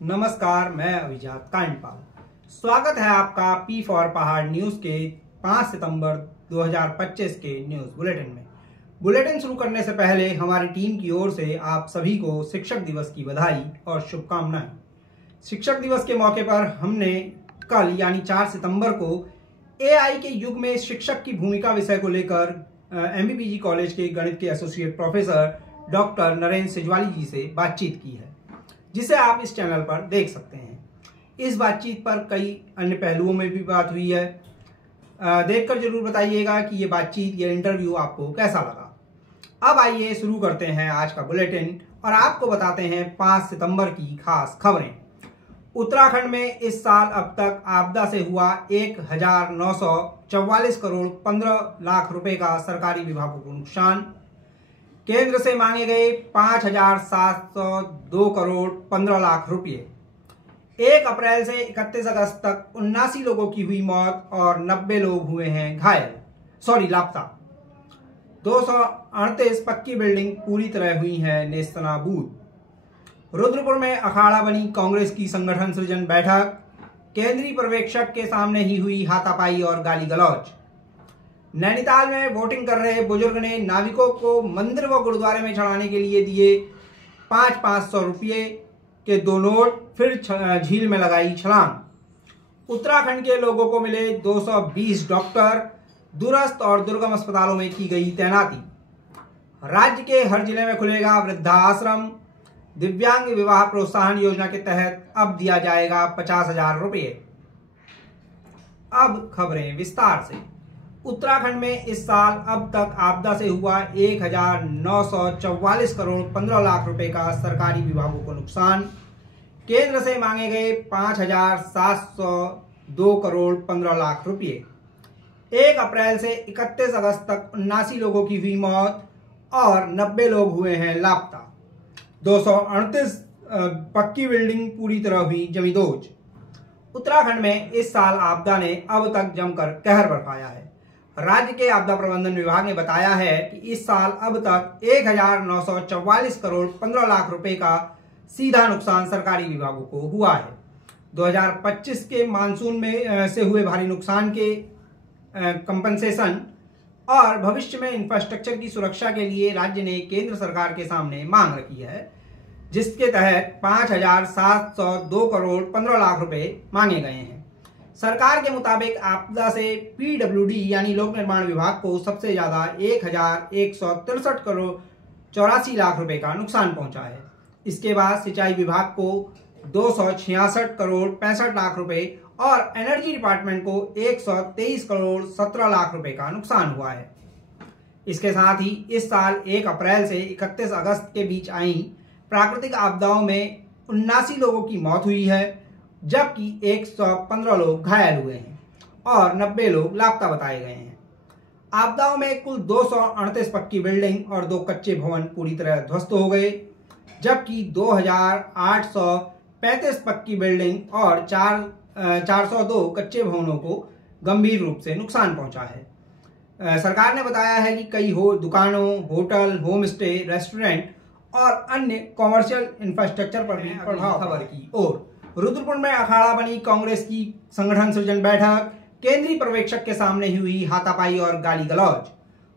नमस्कार, मैं अभिजात कांडपाल। स्वागत है आपका पी फॉर पहाड़ न्यूज के 5 सितंबर 2025 के न्यूज बुलेटिन में। बुलेटिन शुरू करने से पहले हमारी टीम की ओर से आप सभी को शिक्षक दिवस की बधाई और शुभकामनाएं। शिक्षक दिवस के मौके पर हमने कल यानी 4 सितंबर को एआई के युग में शिक्षक की भूमिका विषय को लेकर एमबीपीजी कॉलेज के गणित के एसोसिएट प्रोफेसर डॉक्टर नरेंद्र सिजवाली जी से बातचीत की है, जिसे आप इस चैनल पर देख सकते हैं। इस बातचीत पर कई अन्य पहलुओं में भी बात हुई है। देखकर जरूर बताइएगा कि ये बातचीत, ये इंटरव्यू आपको कैसा लगा। अब आइए शुरू करते हैं आज का बुलेटिन और आपको बताते हैं 5 सितंबर की खास खबरें। उत्तराखंड में इस साल अब तक आपदा से हुआ 1944 करोड़ 15 लाख रुपए का सरकारी विभागों को नुकसान। केंद्र से मांगे गए 5,702 करोड़ 15 लाख रुपए। 1 अप्रैल से 31 अगस्त तक 79 लोगों की हुई मौत और 90 लोग हुए हैं लापता। 238 पक्की बिल्डिंग पूरी तरह हुई है नेस्तनाबूद। रुद्रपुर में अखाड़ा बनी कांग्रेस की संगठन सृजन बैठक। केंद्रीय पर्यवेक्षक के सामने ही हुई हाथापाई और गाली गलौज। नैनीताल में वोटिंग कर रहे बुजुर्ग ने नाविकों को मंदिर व गुरुद्वारे में चढ़ाने के लिए दिए 500 रुपये के 2 नोट, फिर झील में लगाई छलांग। उत्तराखंड के लोगों को मिले 220 डॉक्टर। दूरस्थ और दुर्गम अस्पतालों में की गई तैनाती। राज्य के हर जिले में खुलेगा वृद्धाश्रम। दिव्यांग विवाह प्रोत्साहन योजना के तहत अब दिया जाएगा 50,000 रुपये। अब खबरें विस्तार से। उत्तराखंड में इस साल अब तक आपदा से हुआ 1944 करोड़ 15 लाख रुपए का सरकारी विभागों को नुकसान। केंद्र से मांगे गए 5,702 करोड़ 15 लाख रुपए। 1 अप्रैल से 31 अगस्त तक 79 लोगों की हुई मौत और 90 लोग हुए हैं लापता। 238 पक्की बिल्डिंग पूरी तरह हुई जमींदोज। उत्तराखंड में इस साल आपदा ने अब तक जमकर कहर बरपाया है। राज्य के आपदा प्रबंधन विभाग ने बताया है कि इस साल अब तक 1944 करोड़ 15 लाख रुपए का सीधा नुकसान सरकारी विभागों को हुआ है। 2025 के मानसून में से हुए भारी नुकसान के कंपनसेशन और भविष्य में इंफ्रास्ट्रक्चर की सुरक्षा के लिए राज्य ने केंद्र सरकार के सामने मांग रखी है, जिसके तहत 5,702 करोड़ 15 लाख रुपए मांगे गए हैं। सरकार के मुताबिक आपदा से पीडब्ल्यूडी यानी लोक निर्माण विभाग को सबसे ज्यादा 1,163 करोड़ 84 लाख रुपए का नुकसान पहुंचा है। इसके बाद सिंचाई विभाग को 266 करोड़ 65 लाख रुपए और एनर्जी डिपार्टमेंट को 123 करोड़ 17 लाख रुपए का नुकसान हुआ है। इसके साथ ही इस साल 1 अप्रैल से 31 अगस्त के बीच आई प्राकृतिक आपदाओं में 79 लोगों की मौत हुई है, जबकि 115 लोग घायल हुए हैं और 90 लोग लापता बताए गए हैं। आपदाओं में कुल 238 पक्की बिल्डिंग और 2 कच्चे भवन पूरी तरह ध्वस्त हो गए, जबकि 2,835 पक्की बिल्डिंग और 402 कच्चे भवनों को गंभीर रूप से नुकसान पहुंचा है। सरकार ने बताया है कि कई दुकानों, होटल, होम स्टे, रेस्टोरेंट और अन्य कॉमर्शियल इंफ्रास्ट्रक्चर पर भी प्रभाव। खबर की ओर। रुद्रपुर में अखाड़ा बनी कांग्रेस की संगठन सृजन बैठक। केंद्रीय पर्यवेक्षक के सामने ही हुई हाथापाई और गाली गलौज।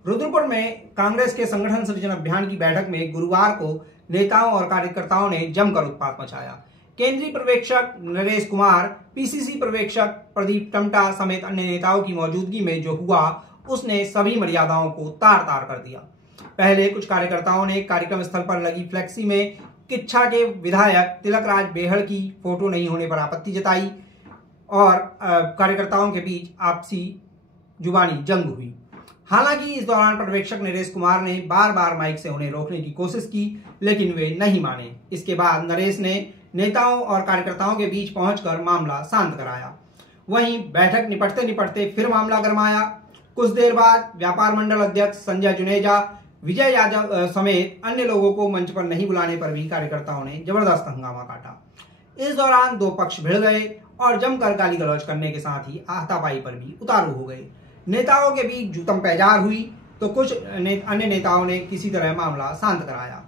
रुद्रपुर में कांग्रेस के संगठन सृजन अभियान की बैठक में गुरुवार को नेताओं और कार्यकर्ताओं ने जमकर उत्पात मचाया। केंद्रीय पर्यवेक्षक नरेश कुमार, पीसीसी पर्यवेक्षक प्रदीप टमटा समेत अन्य नेताओं की मौजूदगी में जो हुआ, उसने सभी मर्यादाओं को तार तार कर दिया। पहले कुछ कार्यकर्ताओं ने कार्यक्रम स्थल पर लगी फ्लेक्सी में किच्छा के विधायक तिलकराज बेहड़ की फोटो नहीं होने पर आपत्ति जताई और कार्यकर्ताओं के बीच आपसी जुबानी जंग हुई। हालांकि इस दौरान पर्यवेक्षक नरेश कुमार ने बार बार माइक से उन्हें रोकने की कोशिश की, लेकिन वे नहीं माने। इसके बाद नरेश ने नेताओं और कार्यकर्ताओं के बीच पहुंचकर मामला शांत कराया। वहीं बैठक निपटते निपटते फिर मामला गरमाया। कुछ देर बाद व्यापार मंडल अध्यक्ष संजय जुनेजा, विजय यादव समेत अन्य लोगों को मंच पर नहीं बुलाने पर भी कार्यकर्ताओं ने जबरदस्त हंगामा काटा। इस दौरान 2 पक्ष भिड़ गए और जमकर गाली गलौज करने के साथ ही हाथापाई पर भी उतारू हो गए। नेताओं के बीच जूतम पैजार हुई तो कुछ अन्य नेताओं ने किसी तरह मामला शांत कराया।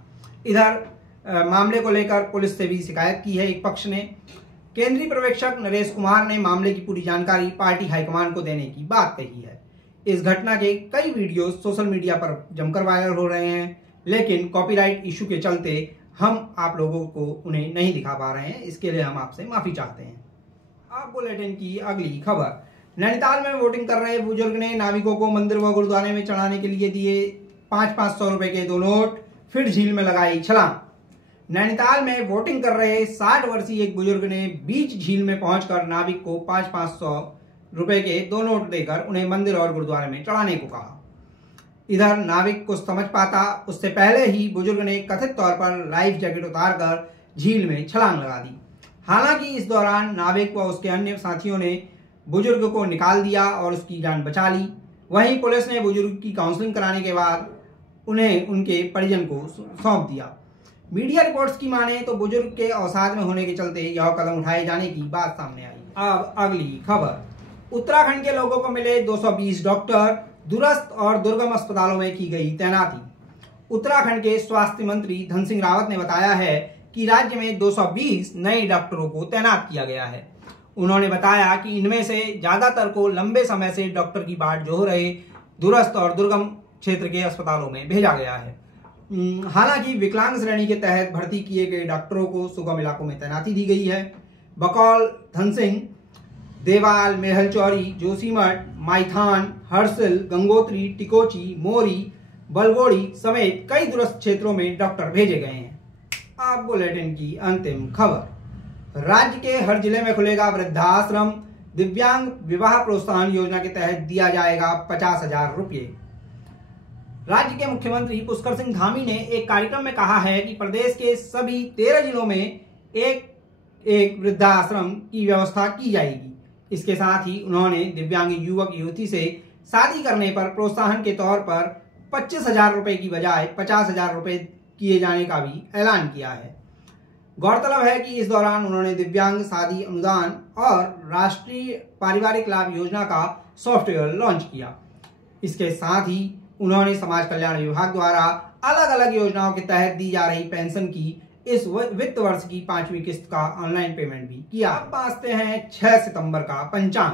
इधर मामले को लेकर पुलिस से भी शिकायत की है एक पक्ष ने। केंद्रीय पर्यवेक्षक नरेश कुमार ने मामले की पूरी जानकारी पार्टी हाईकमान को देने की बात कही है। इस घटना के कई वीडियो सोशल मीडिया पर जमकर वायरल हो रहे हैं, लेकिन कॉपीराइट इशू के चलते हम आप लोगों को उन्हें नहीं दिखा पा रहे हैं। इसके लिए हम आपसे माफी चाहते हैं। अब बुलेटिन की अगली खबर। नैनीताल में वोटिंग कर रहे बुजुर्ग ने नाविकों को मंदिर व गुरुद्वारे में चढ़ाने के लिए दिए 500-500 रुपए के 2 नोट, फिर झील में लगाई छलांग। नैनीताल में वोटिंग कर रहे 60 वर्षीय एक बुजुर्ग ने बीच झील में पहुंचकर नाविक को 500-500 रुपए के 2 नोट देकर उन्हें मंदिर और गुरुद्वारे में चढ़ाने को कहा। इधर नाविक कुछ समझ पाता उससे पहले ही बुजुर्ग ने कथित तौर पर लाइफ जैकेट उतारकर झील में छलांग लगा दी। हालांकि इस दौरान नाविक व उसके अन्य साथियों ने बुजुर्ग को निकाल दिया और उसकी जान बचा ली। वहीं पुलिस ने बुजुर्ग की काउंसलिंग कराने के बाद उन्हें उनके परिजन को सौंप दिया। मीडिया रिपोर्ट्स की माने तो बुजुर्ग के अवसाद में होने के चलते यह कदम उठाए जाने की बात सामने आई। अब अगली खबर। उत्तराखंड के लोगों को मिले 220 डॉक्टर, दूरस्थ और दुर्गम अस्पतालों में की गई तैनाती। उत्तराखंड के स्वास्थ्य मंत्री धन सिंह रावत ने बताया है कि राज्य में 220 नए डॉक्टरों को तैनात किया गया है। उन्होंने बताया कि इनमें से ज्यादातर को लंबे समय से डॉक्टर की बाट जो हो रहे दूरस्थ और दुर्गम क्षेत्र के अस्पतालों में भेजा गया है। हालांकि विकलांग श्रेणी के तहत भर्ती किए गए डॉक्टरों को सुगम इलाकों में तैनाती दी गई है। बकौल धन सिंह, देवाल, मेहलचौरी, जोशीमठ, माइथान, हर्सिल, गंगोत्री, टिकोची, मोरी, बलगोड़ी समेत कई दूरस्थ क्षेत्रों में डॉक्टर भेजे गए हैं। अब बुलेटिन की अंतिम खबर। राज्य के हर जिले में खुलेगा वृद्धाश्रम। दिव्यांग विवाह प्रोत्साहन योजना के तहत दिया जाएगा 50,000 रुपये। राज्य के मुख्यमंत्री पुष्कर सिंह धामी ने एक कार्यक्रम में कहा है कि प्रदेश के सभी 13 जिलों में एक वृद्धाश्रम की व्यवस्था की जाएगी। इसके साथ ही उन्होंने दिव्यांग युवक युवती से शादी करने पर प्रोत्साहन के तौर पर 25,000 रुपए की बजाय 50,000 रुपए किए जाने का भी ऐलान किया है। गौरतलब है कि इस दौरान उन्होंने दिव्यांग शादी अनुदान और राष्ट्रीय पारिवारिक लाभ योजना का सॉफ्टवेयर लॉन्च किया। इसके साथ ही उन्होंने समाज कल्याण विभाग द्वारा अलग अलग योजनाओं के तहत दी जा रही पेंशन की इस वित्त वर्ष की 5वीं किस्त का ऑनलाइन पेमेंट भी किया। अब पहुंचते हैं 6 सितंबर का पंचांग।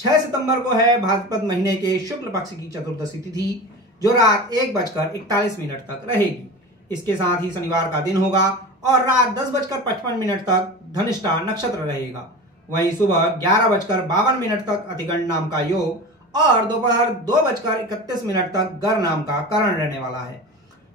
6 सितंबर को है भाद्रपद महीने के शुक्ल पक्ष की चतुर्दशी तिथि, जो रात 1:41 तक रहेगी। इसके साथ ही शनिवार का दिन होगा और रात 10:55 तक धनिष्ठा नक्षत्र रहेगा। वहीं सुबह 11:52 तक अतिगंड नाम का योग और दोपहर 2:31 तक गर नाम का करण रहने वाला है।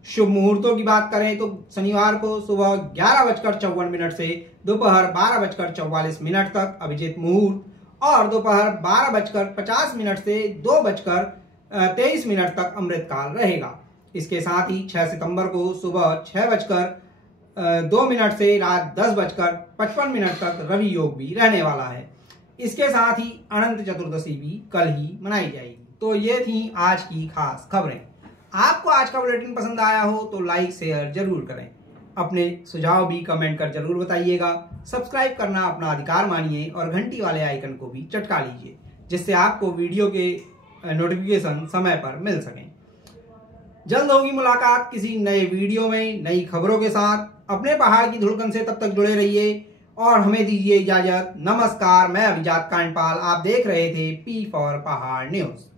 शुभ मुहूर्तों की बात करें तो शनिवार को सुबह 11:54 से दोपहर 12:44 तक अभिजीत मुहूर्त और दोपहर 12:50 से 2:23 तक अमृतकाल रहेगा। इसके साथ ही 6 सितंबर को सुबह 6:02 से रात 10:55 तक रवि योग भी रहने वाला है। इसके साथ ही अनंत चतुर्दशी भी कल ही मनाई जाएगी। तो ये थी आज की खास खबरें। आपको आज का बुलेटिन पसंद आया हो तो लाइक शेयर जरूर करें। अपने सुझाव भी कमेंट कर जरूर बताइएगा। सब्सक्राइब करना अपना अधिकार मानिए और घंटी वाले आइकन को भी चटका लीजिए, जिससे आपको वीडियो के नोटिफिकेशन समय पर मिल सकें। जल्द होगी मुलाकात किसी नए वीडियो में नई खबरों के साथ। अपने पहाड़ की धुड़कन से तब तक जुड़े रहिए और हमें दीजिए इजाजत। नमस्कार, मैं अभिजात कांडपाल। आप देख रहे थे P4 पहाड़ न्यूज।